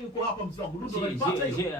Noni yuko hapa mzangu. Ndio unanipata hiyo.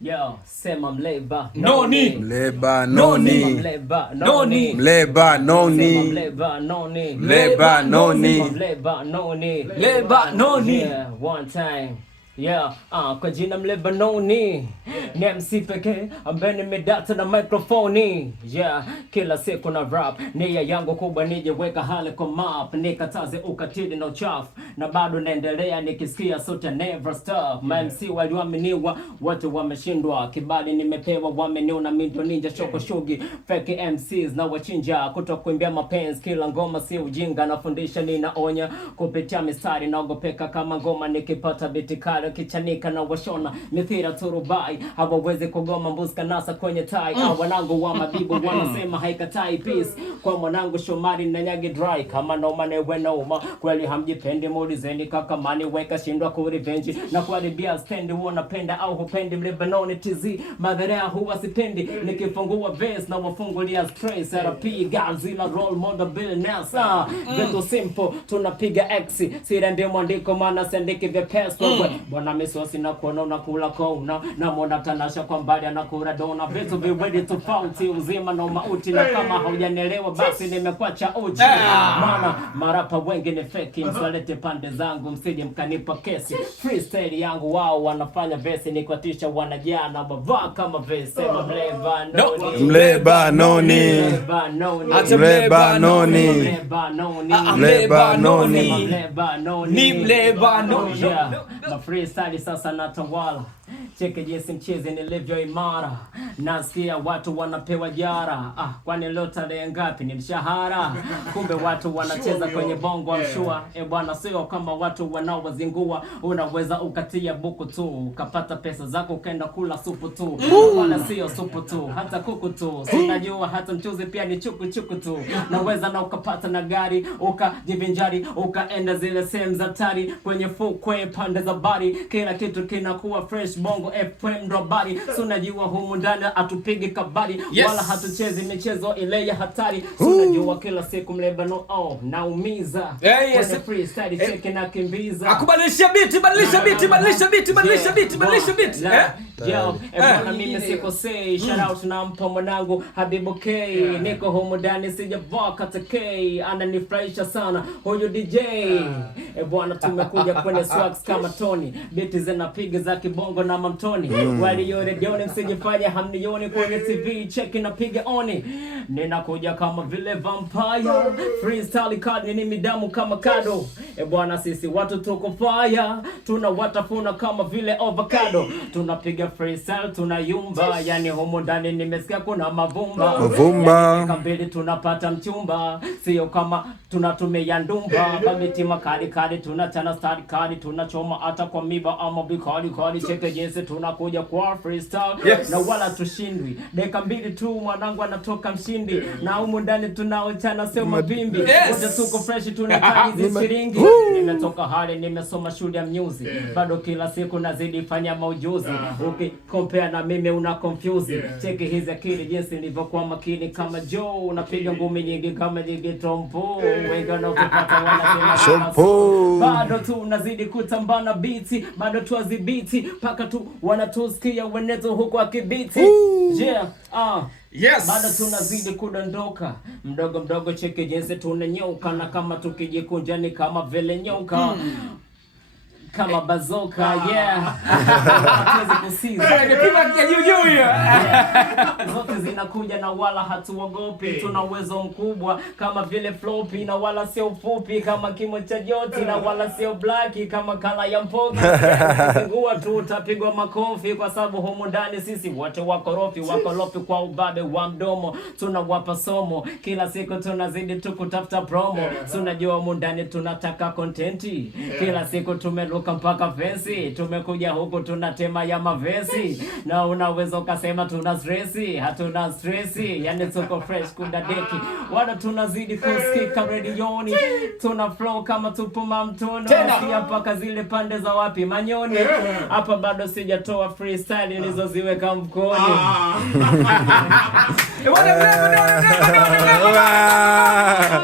Yo, sema mleba Noni. Mleba Noni. Mleba Noni. Mleba Noni. Mleba Noni. Mleba Noni. Mleba Noni. Mleba Noni. Yeah, one time. Yeah, kwa jina Mleba Noni. Ni MC pekee ambaye nimedata na microphone. Yeah, kila siku na rap. Nia yangu kubwa nijiweka hali kwa map. Nikataze ukatili na uchafu. Na bado naendelea nikisikia sauti never stop. Ma MC walioaminiwa wote wameshindwa. Kibali nimepewa wameniona mindo ninja shoko shugi. Fake MCs na wachinja kutokuimbia mapenzi. Kila ngoma si ujinga nafundisha ninaonya. Kupitia mistari naogopeka kama ngoma nikipata biti kali. Kichanika na washona mithira turubai hawawezi kugoma mbuska nasa kwenye tai wanangu wa mabibu wanasema haikatai peace kwa mwanangu Shomari na Nyagi dry kama noma newe noma kweli hamjipendi muulizeni kaka mani weka shindwa kurevenge na kuharibia stand wanapenda au hupendi Mleba Noni TZ madhara huwa sipendi nikifungua verse na wafungulia stress RP Godzilla role model Bill Nessa Ghetto simple tunapiga X sira ndio mwandiko maana sandiki vya peso Bwana misosi na kuona unakula kona na mwana tanasha kwa mbali anakula dona vitu viwili tofauti uzima na mauti na kama haujanielewa basi nimekuacha uchi maana marapa wengi ni fake msalete pande zangu msije mkanipa kesi freestyle yangu wao wanafanya verse nikwatisha wanajana mavaa kama verse sema Mleba Noni Mleba Noni. Mleba Noni Mleba Noni. Mleba Noni Mleba Noni. Mleba Noni Ni Mleba Noni. Ma freestyle sasa natawala cheke jinsi mcheze nilivyo imara nasikia watu wanapewa jara kwani leo tarehe ngapi ni mshahara kumbe watu wanacheza kwenye bongo mshua bwana sio kama watu wanaowazingua unaweza ukatia buku tu ukapata pesa zako ukaenda kula supu tu wala sio supu tu hata kuku tu sinajua hata mchuzi pia ni chuku chuku tu naweza na ukapata na gari ukajivinjari ukaenda zile sehemu za tari kwenye fukwe pande za bari kila kitu kinakuwa fresh bongo FM ndo bari sunajua humu ndani atupige kabari wala hatuchezi michezo ile ya hatari sunajua kila siku Mleba Noni naumiza kwenye freestyle cheke na kimbiza akubadilisha beat badilisha beat yo bwana mimi sikosei shout out nampa mwanangu Habibu K niko humu ndani sijavaa kata K ananifurahisha sana huyu DJ bwana tumekuja kwenye swags kama Tony beat zinapiga za kibongo na mamtoni walio redioni msijifanye hamnioni kwenye TV check napiga oni ninakuja kama vile vampire freestyle card ni midamu kama kado bwana sisi watu tuko fire tunawatafuna kama vile avocado tunapiga freestyle tunayumba yani humo ndani nimesikia kuna mavumba kambili tunapata mchumba sio kama tunatumia ndumba babiti makali kali tunachana stari kali tunachoma hata kwa miba ama bikali cheke jinsi tunakuja kwa freestyle na wala tushindwi dakika mbili tu mwanangu anatoka mshindi na humo ndani tunaochana sio mapimbi wote tuko fresh tunahitaji hizi shilingi nimetoka hali nimesoma shule ya music bado kila siku nazidi fanya maujuzi compare na mimi una confuse cheki hizi akili jinsi nilivyokuwa makini kama Joe unapiga ngumi nyingi kama nyingi tompo wengi wanapata wanasema bado tu unazidi kutambana beat bado tu azibiti paka tu wanatusikia weneto huko akibiti yes bado tunazidi kudondoka mdogo mdogo cheki jinsi tunanyoka na kama tukijikunja ni kama vile nyoka kama bazoka hatuwezi kusiza nipima juu hiyo zote zinakuja na wala hatuogopi tuna uwezo mkubwa kama vile floppy na wala sio fupi kama kimo cha joti na wala sio black kama kala ya mpoga ngua tu utapigwa makofi kwa sababu humu ndani sisi wote wakorofi kwa ubabe wa mdomo tunawapa somo kila siku tunazidi tukutafuta promo tunajua humu ndani tunataka content kila siku tumeruka mpaka fensi tumekuja huku tunatema ya mavesi na unaweza ukasema tuna stressi hatuna stressi yani tuko fresh kunda deki wala tunazidi kusikika redioni tuna flow kama tupo mamtono pia paka zile pande za wapi manyoni hapa bado sijatoa freestyle nilizoziweka mkoni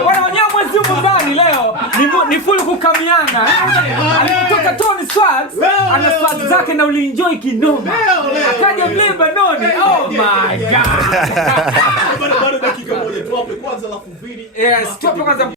wana King'ozi huko ndani leo ni full kukamiana. Alipotoka Tony Swags, ana swag zake na ulienjoy kinoma. Akaja Mlemba Noni. Oh my god. Bado dakika moja tu hapo kwanza alafu 2. Yes, tu hapo kwanza.